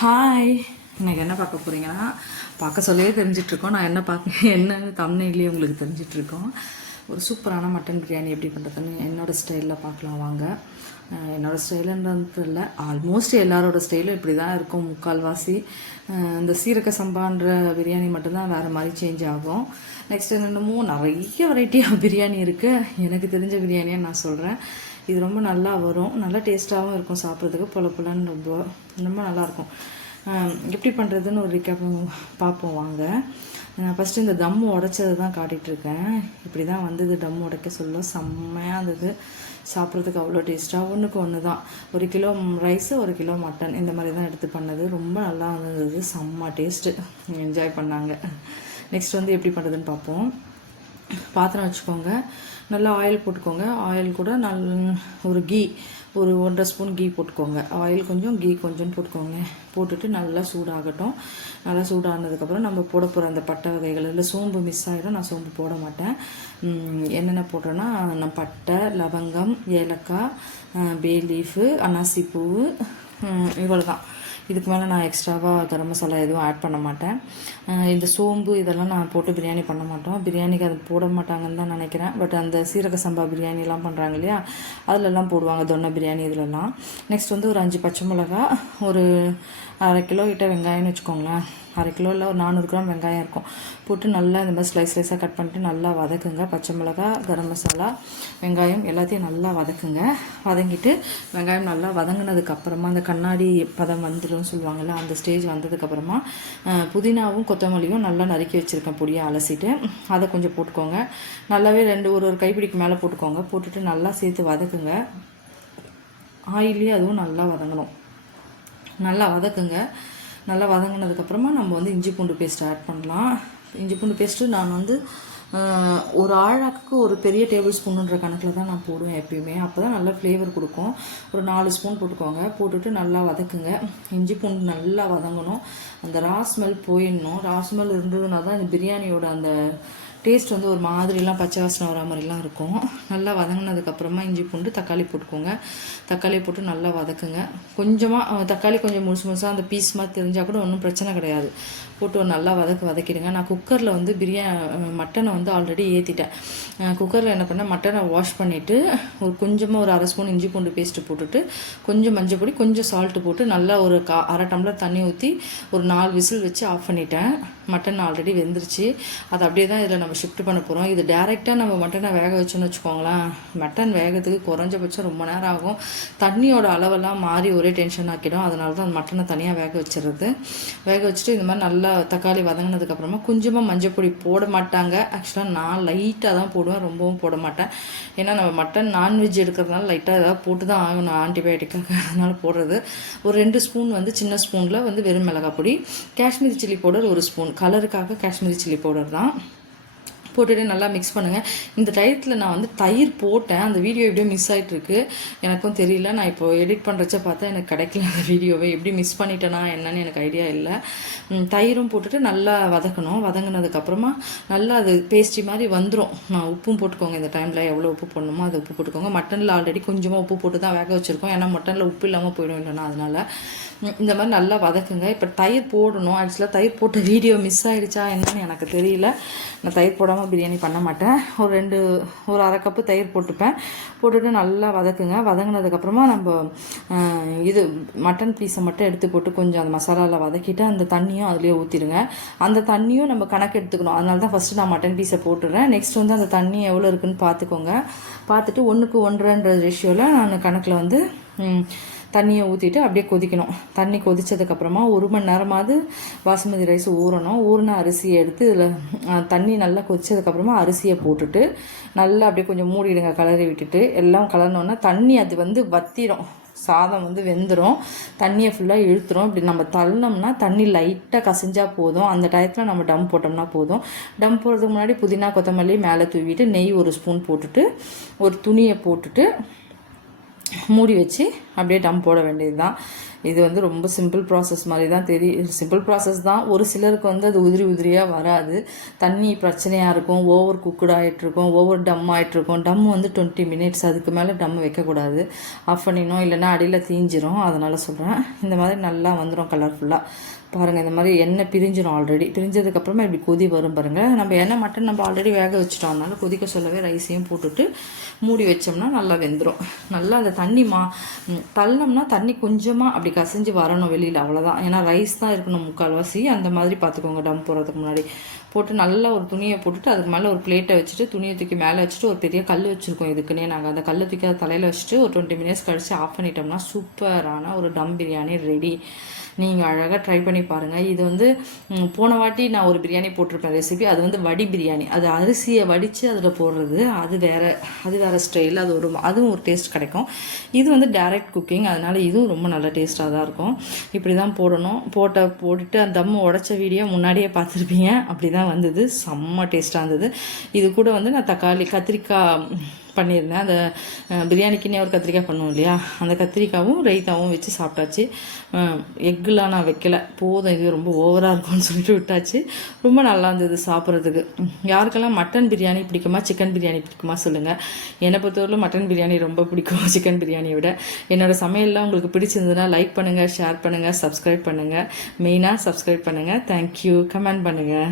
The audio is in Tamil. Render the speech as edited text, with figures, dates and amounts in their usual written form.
ஹாய், இன்னைக்கு என்ன பார்க்க போகிறீங்கன்னா, பார்க்க சொல்லியே தெரிஞ்சிட்ருக்கோம். நான் என்னன்னு தம்ப்நெயிலே உங்களுக்கு தெரிஞ்சிட்ருக்கோம். ஒரு சூப்பரான மட்டன் பிரியாணி எப்படி பண்ணுறதுன்னு என்னோடய ஸ்டைலில் பார்க்கலாம் வாங்க. என்னோடய ஸ்டைலுன்றது இல்லை, ஆல்மோஸ்ட் எல்லாரோட ஸ்டைலும் இப்படி தான் இருக்கும். முக்கால்வாசி இந்த சீரக சம்பான்ற பிரியாணி மட்டும்தான் வேறு மாதிரி சேஞ்ச் ஆகும். நெக்ஸ்ட் என்னென்னமோ நிறைய வெரைட்டியாக பிரியாணி இருக்குது. எனக்கு தெரிஞ்ச பிரியாணியை நான் சொல்கிறேன். இது ரொம்ப நல்லா வரும், நல்லா டேஸ்ட்டாகவும் இருக்கும், சாப்பிட்றதுக்கு பொலன்னு ரொம்ப ரொம்ப நல்லாயிருக்கும். எப்படி பண்ணுறதுன்னு ஒரு ரிகேப் பார்ப்போம் வாங்க. ஃபஸ்ட்டு இந்த தம் உடைச்சது தான் காட்டிகிட்ருக்கேன். இப்படி தான் வந்தது. டம் உடைக்க சொல்ல செம்மையாக இருந்தது, சாப்பிட்றதுக்கு அவ்வளோ டேஸ்ட்டாக. ஒன்றுக்கு ஒன்று தான், 1 கிலோ ரைஸு 1 கிலோ மட்டன் இந்த மாதிரி தான் எடுத்து பண்ணது. ரொம்ப நல்லா இருந்தது, செம்ம டேஸ்ட்டு, என்ஜாய் பண்ணாங்க. நெக்ஸ்ட் வந்து எப்படி பண்ணுறதுன்னு பார்ப்போம். பாத்திரம் வச்சுக்கோங்க, நல்லா ஆயில் போட்டுக்கோங்க. ஆயில் கூட ஒரு கீ, ஒரு 1.5 ஸ்பூன் கீ போட்டுக்கோங்க. ஆயில் கொஞ்சம், கீ கொஞ்சம் போட்டுக்கோங்க. போட்டுட்டு நல்லா சூடாகட்டும். நல்லா சூடானதுக்கப்புறம் நம்ம போட போகிற அந்த பட்டை வகைகள், இல்லை சோம்பு மிஸ் ஆகிடும், நான் சோம்பு போட மாட்டேன். என்னென்ன போடுறேன்னா, நான் பட்டை, லவங்கம், ஏலக்காய், பே லீஃபு, அன்னாசி பூ, இவ்வளோ தான். இதுக்கு மேலே நான் எக்ஸ்ட்ராவாக கரம் மசாலா எதுவும் ஆட் பண்ண மாட்டேன். இந்த சோம்பு இதெல்லாம் நான் போட்டு பிரியாணி பண்ண மாட்டோம். பிரியாணிக்கு அது போட மாட்டாங்கன்னு தான் நினைக்கிறேன். பட் அந்த சீரக சம்பா பிரியாணிலாம் பண்ணுறாங்க இல்லையா, அதிலெல்லாம் போடுவாங்க, தொன்னை பிரியாணி இதிலெல்லாம். நெக்ஸ்ட் வந்து ஒரு 5 பச்சை மிளகா, ஒரு 1/2 கிலோ கிட்ட வெங்காயம்னு வச்சுக்கோங்களேன். 1/2 கிலோ இல்லை, ஒரு 400 கிராம் வெங்காயம் இருக்கும். போட்டு நல்லா இந்த மாதிரி ஸ்லைஸாக கட் பண்ணிட்டு நல்லா வதக்குங்க. பச்சை மிளகா, கரம் மசாலா, வெங்காயம் எல்லாத்தையும் நல்லா வதக்குங்க. வதங்கிட்டு வெங்காயம் நல்லா வதங்கினதுக்கப்புறமா அந்த கண்ணாடி பதம் வந்துடும் சொல்லுவாங்கள்ல, அந்த ஸ்டேஜ் வந்ததுக்கப்புறமா புதினாவும் கொத்தமல்லியும் நல்லா நறுக்கி வச்சுருக்கேன், பொடியாக அலசிட்டு அதை கொஞ்சம் போட்டுக்கோங்க. நல்லாவே ஒரு கைப்பிடிக்கு மேலே போட்டுக்கோங்க. போட்டுட்டு நல்லா சேர்த்து வதக்குங்க. ஆயிலே அதுவும் நல்லா வதங்கணும். நல்லா வதக்குங்க. நல்லா வதங்கினதுக்கப்புறமா நம்ம வந்து இஞ்சி பூண்டு பேஸ்ட் ஆட் பண்ணலாம். இஞ்சி பூண்டு பேஸ்ட்டு நான் வந்து ஒரு ஆழாக்கு ஒரு பெரிய டேபிள் ஸ்பூனுன்ற கணக்கில் தான் நான் போடுவேன் எப்பயுமே. அப்போ தான் நல்லா ஃப்ளேவர் கொடுக்கும். ஒரு 4 ஸ்பூன் போட்டுக்கோங்க. போட்டுட்டு நல்லா வதக்குங்க. இஞ்சி பூண்டு நல்லா வதங்கணும். அந்த ரா ஸ்மெல் போயிடணும். ரா ஸ்மெல் இருந்ததுனா தான் இந்த பிரியாணியோட அந்த டேஸ்ட் வந்து ஒரு மாதிரிலாம் பச்சை வாசனை வர மாதிரிலாம் இருக்கும். நல்லா வதங்கினதுக்கப்புறமா இஞ்சி பூண்டு, தக்காளி போட்டுக்கோங்க. தக்காளி போட்டு நல்லா வதக்குங்க. கொஞ்சமாக தக்காளி கொஞ்சம் முழுசாக அந்த பீஸ் மாதிரி தெரிஞ்சால் கூட ஒன்றும் பிரச்சனை கிடையாது. போட்டு நல்லா வதக்கிடுங்க. நான் குக்கரில் வந்து மட்டனை வந்து ஆல்ரெடி ஏற்றிட்டேன். குக்கரில் என்ன பண்ணேன், மட்டனை வாஷ் பண்ணிவிட்டு கொஞ்சமாக ஒரு 1/2 ஸ்பூன் இஞ்சி பூண்டு பேஸ்ட்டு போட்டுட்டு கொஞ்சம் மஞ்சள் பொடி, கொஞ்சம் சால்ட்டு போட்டு நல்லா ஒரு 1/2 டம்ளர் தண்ணி ஊற்றி ஒரு 4 விசில் வச்சு ஆஃப் பண்ணிட்டேன். மட்டன் ஆல்ரெடி வெந்துருச்சு. அது அப்படியே தான் இதில் நம்ம ஷிஃப்ட் பண்ண போகிறோம். இது டேரெக்டாக நம்ம மட்டனை வேக வச்சோன்னு வச்சுக்கோங்களேன், மட்டன் வேகத்துக்கு குறைஞ்சபட்சம் ரொம்ப நேரம் ஆகும். தண்ணியோட அளவெல்லாம் மாறி ஒரே டென்ஷன் ஆக்கிடும். அதனால தான் அந்த மட்டனை தனியாக வேக வச்சுருது. வேக வச்சுட்டு இந்த மாதிரி நல்லா தக்காளி வதங்கினதுக்கப்புறமா கொஞ்சமாக மஞ்சள் பொடி போட மாட்டாங்க. ஆக்சுவலாக நான் லைட்டாக தான் போடுவேன், ரொம்பவும் போட மாட்டேன். ஏன்னா நம்ம மட்டன் நான்வெஜ் எடுக்கிறதுனால லைட்டாக ஏதாவது போட்டு தான் ஆகணும், ஆன்டிபயோட்டிக்காக. அதனால போடுறது. ஒரு 2 ஸ்பூன் வந்து சின்ன ஸ்பூனில் வந்து வெறும் மிளகாய் பொடி, காஷ்மீரி சில்லி பவுடர் 1 ஸ்பூன், கலருக்காக காஷ்மீரி சில்லி பவுடர் தான் போட்டுட்டு நல்லா மிக்ஸ் பண்ணுங்கள். இந்த டயத்தில் நான் வந்து தயிர் போட்டேன். அந்த வீடியோ எப்படியோ மிஸ் ஆகிட்டுருக்கு, எனக்கும் தெரியல. நான் இப்போ எடிட் பண்ணுறச்ச பார்த்தா எனக்கு கிடைக்கல அந்த வீடியோவை. எப்படி மிஸ் பண்ணிட்டேனா என்னன்னு எனக்கு ஐடியா இல்லை. தயிரும் போட்டுட்டு நல்லா வதக்கணும். வதங்கினதுக்கப்புறமா நல்லா அது பேஸ்ட்ரி மாதிரி வந்துடும். நான் உப்பும் போட்டுக்கோங்க. இந்த டைமில் எவ்வளோ உப்பு போடணுமோ அதை உப்பு போட்டுக்கோங்க. மட்டனில் ஆல்ரெடி கொஞ்சமாக உப்பு போட்டு தான் வேக வச்சுருக்கோம். ஏன்னா மட்டனில் உப்பு இல்லாமல் போயிடும் இல்லைன்னா, அதனால் இந்த மாதிரி நல்லா வதக்குங்க. இப்போ தயிர் போடணும். ஆக்சுவலாக தயிர் போட்ட வீடியோ மிஸ் ஆகிடுச்சா என்னன்னு எனக்கு தெரியல. நான் தயிர் போடாமல் பிரியாணி பண்ண மாட்டேன். ஒரு 1/2 கப்பு தயிர் போட்டுப்பேன். போட்டுட்டு நல்லா வதக்குங்க. வதங்கினதுக்கப்புறமா நம்ம இது மட்டன் பீஸை மட்டும் எடுத்து போட்டு கொஞ்சம் அந்த மசாலாவில் வதக்கிட்டு அந்த தண்ணியும் அதிலே ஊற்றிடுங்க. அந்த தண்ணியும் நம்ம கணக்கு எடுத்துக்கணும். அதனால தான் ஃபஸ்ட்டு நான் மட்டன் பீஸை போட்டுடுறேன். நெக்ஸ்ட் வந்து அந்த தண்ணி எவ்வளோ இருக்குதுன்னு பார்த்துக்கோங்க. பார்த்துட்டு 1க்கு 1.5 ரேஷியோவில் நான் கணக்கில் வந்து தண்ணியை ஊற்றிட்டு அப்படியே கொதிக்கணும். தண்ணி கொதித்ததுக்கப்புறமா 1 மணி நேரமாவது பாசுமதி ரைஸ் ஊறணும். ஊறின அரிசியை எடுத்து இதில் தண்ணி நல்லா கொதித்ததுக்கப்புறமா அரிசியை போட்டுட்டு நல்லா அப்படியே கொஞ்சம் மூடிடுங்க. கலரி விட்டுட்டு எல்லாம் கலர்னோன்னா தண்ணி அது வந்து வத்திரும். சாதம் வந்து வெந்துடும், தண்ணியை ஃபுல்லாக இழுத்துரும். இப்படி நம்ம தள்ளினோம்னா தண்ணி லைட்டாக கசிஞ்சால் போதும். அந்த டயத்தில் நம்ம டம் போட்டோம்னா போதும். டம் போடுறதுக்கு முன்னாடி புதினா கொத்தமல்லி மேலே தூவிட்டு நெய் 1 ஸ்பூன் போட்டுட்டு ஒரு துணியை போட்டுட்டு மூடி வச்சு அப்படியே டம் போட வேண்டியது தான். இது வந்து ரொம்ப சிம்பிள் ப்ராசஸ் மாதிரி தான் தெரியும். சிம்பிள் ப்ராசஸ் தான். ஒரு சிலருக்கு வந்து அது உதிரியாக வராது. தண்ணி பிரச்சனையாக இருக்கும், ஓவர் குக்குட் ஆகிட்டுருக்கும், ஓவர் டம் ஆகிட்டுருக்கும். டம் வந்து 20 மினிட்ஸ், அதுக்கு மேலே டம் வைக்கக்கூடாது. ஆஃப் பண்ணிடணும், இல்லைன்னா அடியில் தீஞ்சிரும். அதனால் சொல்கிறேன். இந்த மாதிரி நல்லா வந்துடும் கலர்ஃபுல்லாக. பாருங்கள், இந்த மாதிரி எண்ணெய் பிரிஞ்சிடும். ஆல்ரெடி பிரிஞ்சதுக்கப்புறமா இப்படி கொதி வரும் பாருங்கள். நம்ம எண்ணெய் மட்டன் நம்ம ஆல்ரெடி வேக வச்சுட்டோம், அதனால கொதிக்க சொல்லவே ரைஸையும் போட்டுட்டு மூடி வச்சோம்னா நல்லா வெந்துடும். நல்லா அந்த தண்ணி தள்ளோம்னா தண்ணி கொஞ்சமாக அப்படி கசிஞ்சு வரணும் வெளியில், அவ்வளோதான். ஏன்னா ரைஸ் தான் இருக்கணும் முக்கால்வாசி. அந்த மாதிரி பார்த்துக்கோங்க. டம் போடுறதுக்கு முன்னாடி போட்டு நல்லா ஒரு துணியை போட்டுட்டு அதுக்கு மேலே ஒரு பிளேட்டை வச்சுட்டு துணியை தூக்கி மேலே வச்சுட்டு ஒரு பெரிய கல் வச்சுருக்கோம் இதுக்குன்னே. நாங்கள் அந்த கல்லை தூக்கி அதை தலையில் வச்சுட்டு ஒரு 20 மினிட்ஸ் கழித்து ஆஃப் பண்ணிட்டோம்னா சூப்பரான ஒரு டம் பிரியாணி ரெடி. நீங்கள் அழகாக ட்ரை பண்ணி பாருங்கள். இது வந்து போன வாட்டி நான் ஒரு பிரியாணி போட்டிருப்பேன் ரெசிபி. அது வந்து வடி பிரியாணி. அது அரிசியை வடித்து அதில் போடுறது. அது வேறு ஸ்டைல். அதுவும் ஒரு டேஸ்ட் கிடைக்கும். இது வந்து டைரக்ட் குக்கிங், அதனால் இதுவும் ரொம்ப நல்ல டேஸ்ட்டாக தான் இருக்கும். இப்படி தான் போடணும். போட்டுட்டு அந்த தம்மு உடச்ச வீடியோ முன்னாடியே பார்த்துருப்பீங்க. அப்படி தான் வந்தது. செம்ம டேஸ்ட்டாக இருந்தது. இது கூட வந்து நான் கத்திரிக்காய் பண்ணியிருந்தேன். அந்த பிரியாணிக்குன்னே ஒரு கத்திரிக்காய் பண்ணுவோம் இல்லையா, அந்த கத்திரிக்காவும் ரைத்தாவும் வச்சு சாப்பிட்டாச்சு. எக்குலாம் நான் வைக்கல, போதும் இது ரொம்ப ஓவராக இருக்கும்னு சொல்லிட்டு விட்டாச்சு. ரொம்ப நல்லா இருந்தது சாப்பிட்றதுக்கு. யாருக்கெல்லாம் மட்டன் பிரியாணி பிடிக்குமா சிக்கன் பிரியாணி பிடிக்குமா சொல்லுங்கள். என்னை பொறுத்தவரையிலும் மட்டன் பிரியாணி ரொம்ப பிடிக்கும் சிக்கன் பிரியாணியை விட. என்னோடய சமையல்லாம் உங்களுக்கு பிடிச்சிருந்ததுன்னா லைக் பண்ணுங்கள், ஷேர் பண்ணுங்கள், சப்ஸ்கிரைப் பண்ணுங்கள். மெயினாக சப்ஸ்கிரைப் பண்ணுங்கள். தேங்க்யூ. கமெண்ட் பண்ணுங்கள்.